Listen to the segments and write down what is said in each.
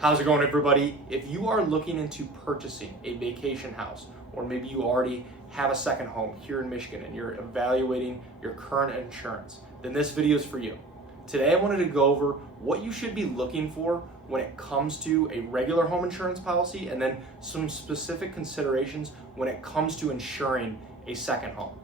How's it going, everybody? If you are looking into purchasing a vacation house, or maybe you already have a second home here in Michigan and you're evaluating your current insurance, then this video is for you. Today I wanted to go over what you should be looking for when it comes to a regular home insurance policy, and then some specific considerations when it comes to insuring a second home.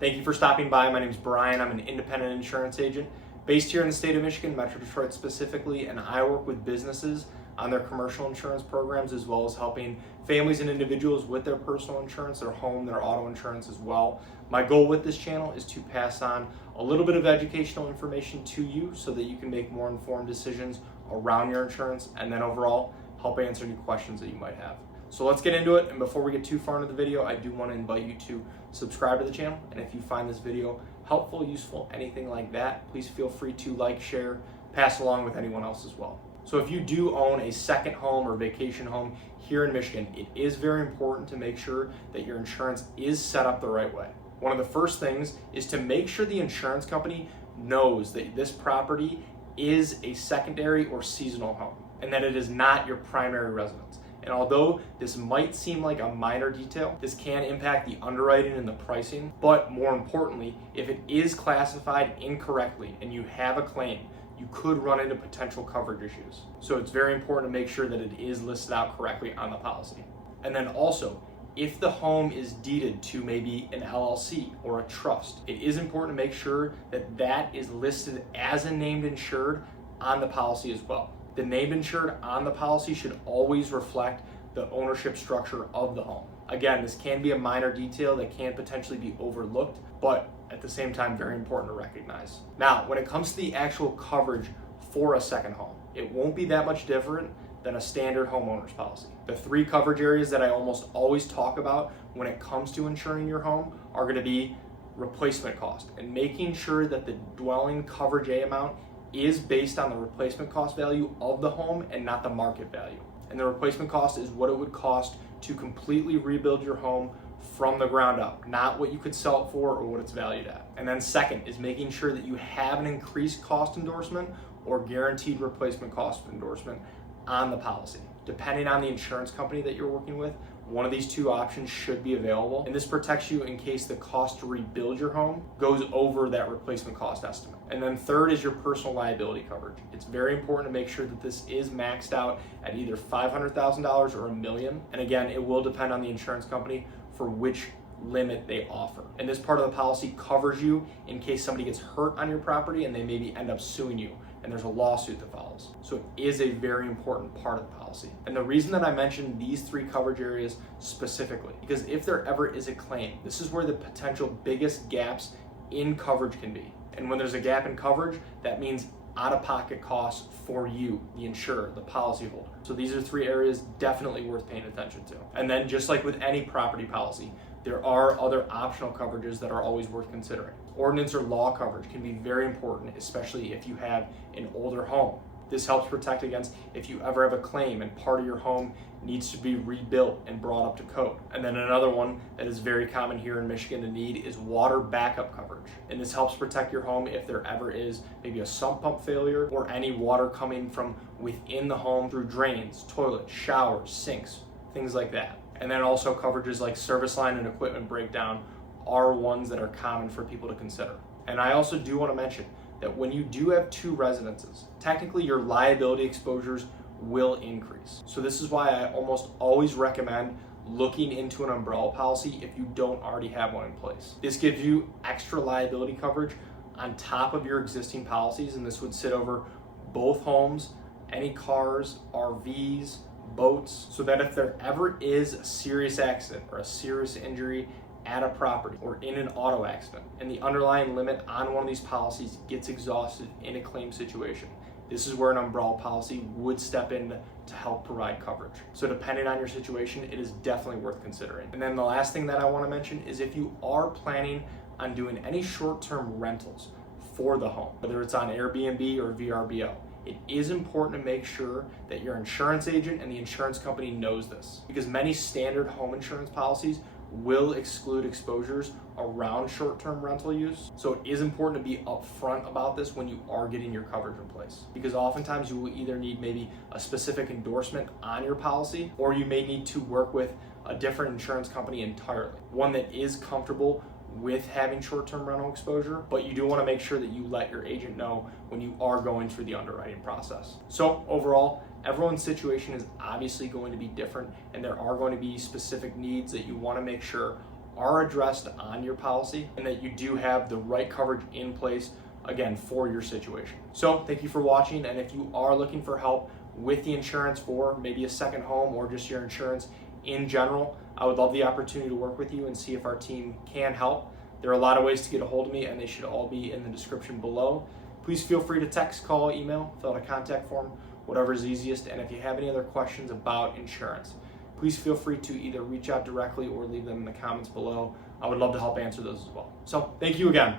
Thank you for stopping by. My name is Brian. I'm an independent insurance agent based here in the state of Michigan, Metro Detroit specifically, and I work with businesses on their commercial insurance programs, as well as helping families and individuals with their personal insurance, their home, their auto insurance as well. My goal with this channel is to pass on a little bit of educational information to you so that you can make more informed decisions around your insurance, and then overall help answer any questions that you might have. So let's get into it, and before we get too far into the video, I do want to invite you to subscribe to the channel, and if you find this video helpful, useful, anything like that, please feel free to like, share, pass along with anyone else as well. So if you do own a second home or vacation home here in Michigan, it is very important to make sure that your insurance is set up the right way. One of the first things is to make sure the insurance company knows that this property is a secondary or seasonal home, and that it is not your primary residence. And although this might seem like a minor detail, this can impact the underwriting and the pricing. But more importantly, if it is classified incorrectly and you have a claim, you could run into potential coverage issues. So it's very important to make sure that it is listed out correctly on the policy. And then also, if the home is deeded to maybe an LLC or a trust, it is important to make sure that that is listed as a named insured on the policy as well. The named insured on the policy should always reflect the ownership structure of the home. Again, this can be a minor detail that can potentially be overlooked, but at the same time, very important to recognize. Now, when it comes to the actual coverage for a second home, it won't be that much different than a standard homeowner's policy. The three coverage areas that I almost always talk about when it comes to insuring your home are going to be replacement cost, and making sure that the dwelling coverage A amount is based on the replacement cost value of the home and not the market value. And the replacement cost is what it would cost to completely rebuild your home from the ground up, not what you could sell it for or what it's valued at. And then second is making sure that you have an increased cost endorsement or guaranteed replacement cost endorsement on the policy. Depending on the insurance company that you're working with, one of these two options should be available, and this protects you in case the cost to rebuild your home goes over that replacement cost estimate. And then third is your personal liability coverage. It's very important to make sure that this is maxed out at either $500,000 or $1 million. And again, it will depend on the insurance company for which limit they offer. And this part of the policy covers you in case somebody gets hurt on your property and they maybe end up suing you, and there's a lawsuit that follows. So it is a very important part of the policy. And the reason that I mentioned these three coverage areas specifically, because if there ever is a claim, this is where the potential biggest gaps in coverage can be. And when there's a gap in coverage, that means out-of-pocket costs for you, the insurer, the policyholder. So these are three areas definitely worth paying attention to. And then just like with any property policy, there are other optional coverages that are always worth considering. Ordinance or law coverage can be very important, especially if you have an older home. This helps protect against if you ever have a claim and part of your home needs to be rebuilt and brought up to code. And then another one that is very common here in Michigan to need is water backup coverage. And this helps protect your home if there ever is maybe a sump pump failure or any water coming from within the home through drains, toilets, showers, sinks, things like that. And then also coverages like service line and equipment breakdown are ones that are common for people to consider. And I also do want to mention that when you do have two residences, technically your liability exposures will increase. So this is why I almost always recommend looking into an umbrella policy if you don't already have one in place. This gives you extra liability coverage on top of your existing policies, and this would sit over both homes, any cars, RVs, boats, so that if there ever is a serious accident or a serious injury at a property or in an auto accident, and the underlying limit on one of these policies gets exhausted in a claim situation, this is where an umbrella policy would step in to help provide coverage. So depending on your situation, it is definitely worth considering. And then the last thing that I want to mention is if you are planning on doing any short-term rentals for the home, whether it's on Airbnb or VRBO, it is important to make sure that your insurance agent and the insurance company knows this, because many standard home insurance policies will exclude exposures around short-term rental use. So it is important to be upfront about this when you are getting your coverage in place, because oftentimes you will either need maybe a specific endorsement on your policy, or you may need to work with a different insurance company entirely, one that is comfortable with having short-term rental exposure, but you do want to make sure that you let your agent know when you are going through the underwriting process. So overall, everyone's situation is obviously going to be different, and there are going to be specific needs that you want to make sure are addressed on your policy, and that you do have the right coverage in place, again, for your situation. So thank you for watching, and if you are looking for help with the insurance for maybe a second home or just your insurance in general, I would love the opportunity to work with you and see if our team can help. There are a lot of ways to get a hold of me, and they should all be in the description below. Please feel free to text, call, email, fill out a contact form, whatever is easiest. And if you have any other questions about insurance, please feel free to either reach out directly or leave them in the comments below. I would love to help answer those as well. So thank you again.